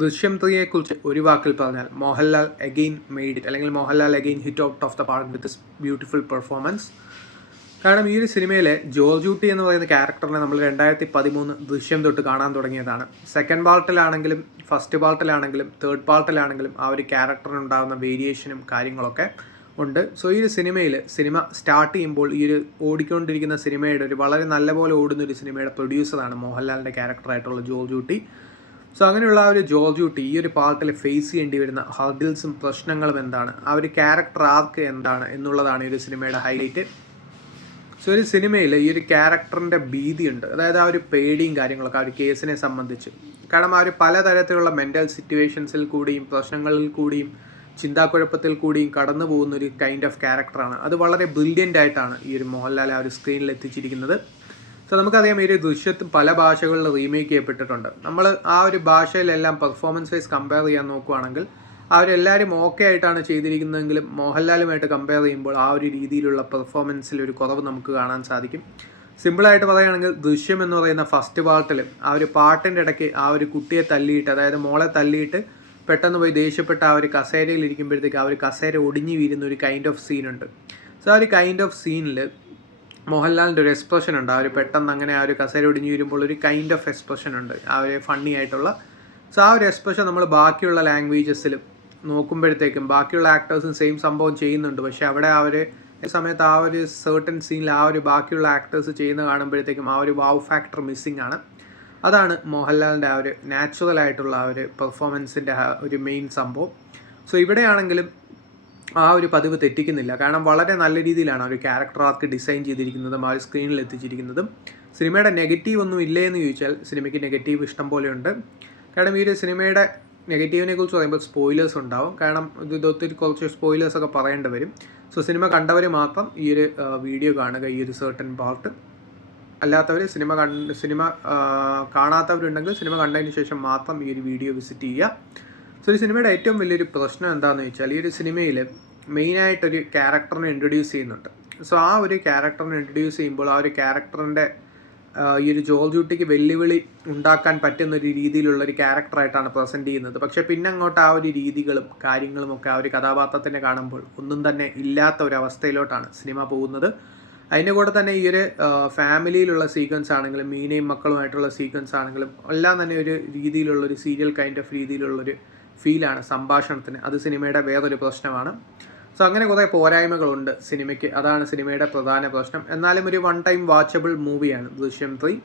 ദൃശ്യം 3യെ കുറിച്ച് ഒരു വാക്കിൽ പറഞ്ഞാൽ മോഹൻലാൽ അഗെയിൻ മെയ്ഡ് ഇറ്റ്, അല്ലെങ്കിൽ Mohanlal again hit out of the park with this beautiful performance. കാരണം ഈ ഒരു സിനിമയിലെ ജോർജ് കുട്ടി എന്ന് പറയുന്ന ക്യാരക്ടറിനെ നമ്മൾ 2013 ദൃശ്യം തൊട്ട് കാണാൻ തുടങ്ങിയതാണ്. സെക്കൻഡ് പാർട്ടിലാണെങ്കിലും ഫസ്റ്റ് പാർട്ടിലാണെങ്കിലും തേർഡ് പാർട്ടിലാണെങ്കിലും ആ ഒരു ക്യാരക്ടറിനുണ്ടാകുന്ന വേരിയേഷനും കാര്യങ്ങളൊക്കെ ഉണ്ട്. സോ ഈ ഒരു സിനിമ സ്റ്റാർട്ട് ചെയ്യുമ്പോൾ ഈ ഒരു ഓടിക്കൊണ്ടിരിക്കുന്ന സിനിമയുടെ ഒരു വളരെ നല്ലപോലെ ഓടുന്ന ഒരു സിനിമയുടെ പ്രൊഡ്യൂസറാണ് മോഹൻലാലിൻ്റെ ക്യാരക്ടറായിട്ടുള്ള ജോർജ് കുട്ടി. സോ അങ്ങനെയുള്ള ആ ഒരു ജോർജ് കുട്ടി ഈ ഒരു പാർട്ടിൽ ഫേസ് ചെയ്യേണ്ടി വരുന്ന ഹർഡിൽസും പ്രശ്നങ്ങളും എന്താണ്, ആ ഒരു ക്യാരക്ടർ ആർക്ക് എന്താണ് എന്നുള്ളതാണ് ഈ ഒരു സിനിമയുടെ ഹൈലൈറ്റ്. സോ ഒരു സിനിമയിൽ ഈ ഒരു ക്യാരക്ടറിൻ്റെ ഭീതിയുണ്ട്, അതായത് ആ ഒരു പേടിയും കാര്യങ്ങളൊക്കെ ആ ഒരു കേസിനെ സംബന്ധിച്ച്. കാരണം ആ ഒരു പലതരത്തിലുള്ള മെൻ്റൽ സിറ്റുവേഷൻസിൽ കൂടിയും പ്രശ്നങ്ങളിൽ കൂടിയും ചിന്താക്കുഴപ്പത്തിൽ കൂടിയും കടന്നു പോകുന്ന ഒരു കൈൻഡ് ഓഫ് ക്യാരക്ടറാണ്. അത് വളരെ ബ്രില്യൻ്റ് ആയിട്ടാണ് ഈ ഒരു മോഹൻലാൽ ആ ഒരു സ്ക്രീനിൽ എത്തിച്ചിരിക്കുന്നത്. സോ നമുക്കറിയാം ഈ ഒരു ദൃശ്യത്തും പല ഭാഷകളിൽ റീമേക്ക് ചെയ്യപ്പെട്ടിട്ടുണ്ട്. നമ്മൾ ആ ഒരു ഭാഷയിലെല്ലാം പെർഫോമൻസ് വൈസ് കമ്പയർ ചെയ്യാൻ നോക്കുകയാണെങ്കിൽ അവരെല്ലാവരും ഓക്കെ ആയിട്ടാണ് ചെയ്തിരിക്കുന്നതെങ്കിലും മോഹൻലാലുമായിട്ട് കമ്പയർ ചെയ്യുമ്പോൾ ആ ഒരു രീതിയിലുള്ള പെർഫോമൻസിൽ ഒരു കുറവ് നമുക്ക് കാണാൻ സാധിക്കും. സിമ്പിളായിട്ട് പറയുകയാണെങ്കിൽ ദൃശ്യം എന്ന് പറയുന്ന ഫസ്റ്റ് പാർട്ടിൽ ആ ഒരു പാട്ടിൻ്റെ ഇടയ്ക്ക് ആ ഒരു കുട്ടിയെ തല്ലിയിട്ട്, അതായത് മോളെ തല്ലിയിട്ട് പെട്ടെന്ന് പോയി ദേഷ്യപ്പെട്ട ആ ഒരു കസേരയിൽ ഇരിക്കുമ്പോഴത്തേക്ക് ആ ഒരു കസേര ഒടിഞ്ഞു വീഴുന്ന ഒരു കൈൻഡ് ഓഫ് സീനുണ്ട്. സോ ആ ഒരു കൈൻഡ് ഓഫ് സീനിൽ മോഹൻലാലിൻ്റെ ഒരു എക്സ്പ്രഷൻ ഉണ്ട്. ആ ഒരു പെട്ടെന്ന് അങ്ങനെ ആ ഒരു കസേര ഒടിഞ്ഞു വരുമ്പോൾ ഒരു കൈൻഡ് ഓഫ് എക്സ്പ്രഷൻ ഉണ്ട്, ആ ഒരു ഫണ്ണി ആയിട്ടുള്ള. സോ ആ ഒരു എക്സ്പ്രഷൻ നമ്മൾ ബാക്കിയുള്ള ലാംഗ്വേജസിലും നോക്കുമ്പോഴത്തേക്കും ബാക്കിയുള്ള ആക്ടേഴ്സും സെയിം സംഭവം ചെയ്യുന്നുണ്ട്. പക്ഷേ അവിടെ ആ ഒരു സമയത്ത് ആ ഒരു സെർട്ടൻ സീനിൽ ആ ഒരു ബാക്കിയുള്ള ആക്ടേഴ്സ് ചെയ്യുന്ന കാണുമ്പോഴത്തേക്കും ആ ഒരു വാവ് ഫാക്ടർ മിസ്സിംഗ് ആണ്. അതാണ് മോഹൻലാലിൻ്റെ ആ ഒരു നാച്ചുറൽ ആയിട്ടുള്ള ആ ഒരു പെർഫോമൻസിൻ്റെ ഒരു മെയിൻ സംഭവം. സോ ഇവിടെയാണെങ്കിലും ആ ഒരു പതിവ് തെറ്റിക്കുന്നില്ല. കാരണം വളരെ നല്ല രീതിയിലാണ് ആ ഒരു ക്യാരക്ടർ ആർക്ക് ഡിസൈൻ ചെയ്തിരിക്കുന്നതും ആ ഒരു സ്ക്രീനിൽ എത്തിച്ചിരിക്കുന്നതും. സിനിമയുടെ നെഗറ്റീവ് ഒന്നും ഇല്ലേ എന്ന് ചോദിച്ചാൽ സിനിമയ്ക്ക് നെഗറ്റീവ് ഇഷ്ടം പോലെ ഉണ്ട്. കാരണം ഈ ഒരു സിനിമയുടെ നെഗറ്റീവിനെ കുറിച്ച് പറയുമ്പോൾ സ്പോയിലേഴ്സ് ഉണ്ടാവും. കാരണം ഇത് ഒത്തിരി കുറച്ച് സ്പോയിലേഴ്സൊക്കെ പറയേണ്ടി വരും. സോ സിനിമ കണ്ടവർ മാത്രം ഈ ഒരു വീഡിയോ കാണുക, ഈ ഒരു സെർട്ടൻ പാർട്ട്. അല്ലാത്തവർ സിനിമ കാണാത്തവരുണ്ടെങ്കിൽ സിനിമ കണ്ടതിന് ശേഷം മാത്രം ഈ ഒരു വീഡിയോ വിസിറ്റ് ചെയ്യുക. സോ ഈ സിനിമയുടെ ഏറ്റവും വലിയൊരു പ്രശ്നം എന്താണെന്ന് വെച്ചാൽ ഈ ഒരു സിനിമയിൽ മെയിനായിട്ടൊരു ക്യാരക്ടറിനെ ഇൻട്രൊഡ്യൂസ് ചെയ്യുന്നുണ്ട്. സോ ആ ഒരു ക്യാരക്ടറിനെ ഇൻട്രൊഡ്യൂസ് ചെയ്യുമ്പോൾ ആ ഒരു ക്യാരക്ടറിൻ്റെ ഈ ഒരു ജോർജ് കുട്ടിക്ക് വെല്ലുവിളി ഉണ്ടാക്കാൻ പറ്റുന്നൊരു രീതിയിലുള്ളൊരു ക്യാരക്ടറായിട്ടാണ് പ്രസൻറ്റ് ചെയ്യുന്നത്. പക്ഷേ പിന്നെ അങ്ങോട്ട് ആ ഒരു രീതികളും കാര്യങ്ങളും ഒക്കെ ആ ഒരു കഥാപാത്രത്തിനെ കാണുമ്പോൾ ഒന്നും തന്നെ ഇല്ലാത്ത ഒരു അവസ്ഥയിലോട്ടാണ് സിനിമ പോകുന്നത്. അതിൻ്റെ കൂടെ തന്നെ ഈ ഒരു ഫാമിലിയിലുള്ള സീക്വൻസ് ആണെങ്കിലും മീനയും മക്കളുമായിട്ടുള്ള സീക്വൻസ് ആണെങ്കിലും എല്ലാം തന്നെ ഒരു രീതിയിലുള്ളൊരു സീരിയൽ കൈൻഡ് ഓഫ് രീതിയിലുള്ളൊരു ഫീലാണ് സംഭാഷണത്തിന്. അത് സിനിമയുടെ വേറൊരു പ്രശ്നമാണ്. സോ അങ്ങനെ കുറേ പോരായ്മകളുണ്ട് സിനിമയ്ക്ക്. അതാണ് സിനിമയുടെ പ്രധാന പ്രശ്നം. എന്നാലും ഒരു വൺ ടൈം വാച്ചബിൾ മൂവിയാണ് ദൃശ്യം 3.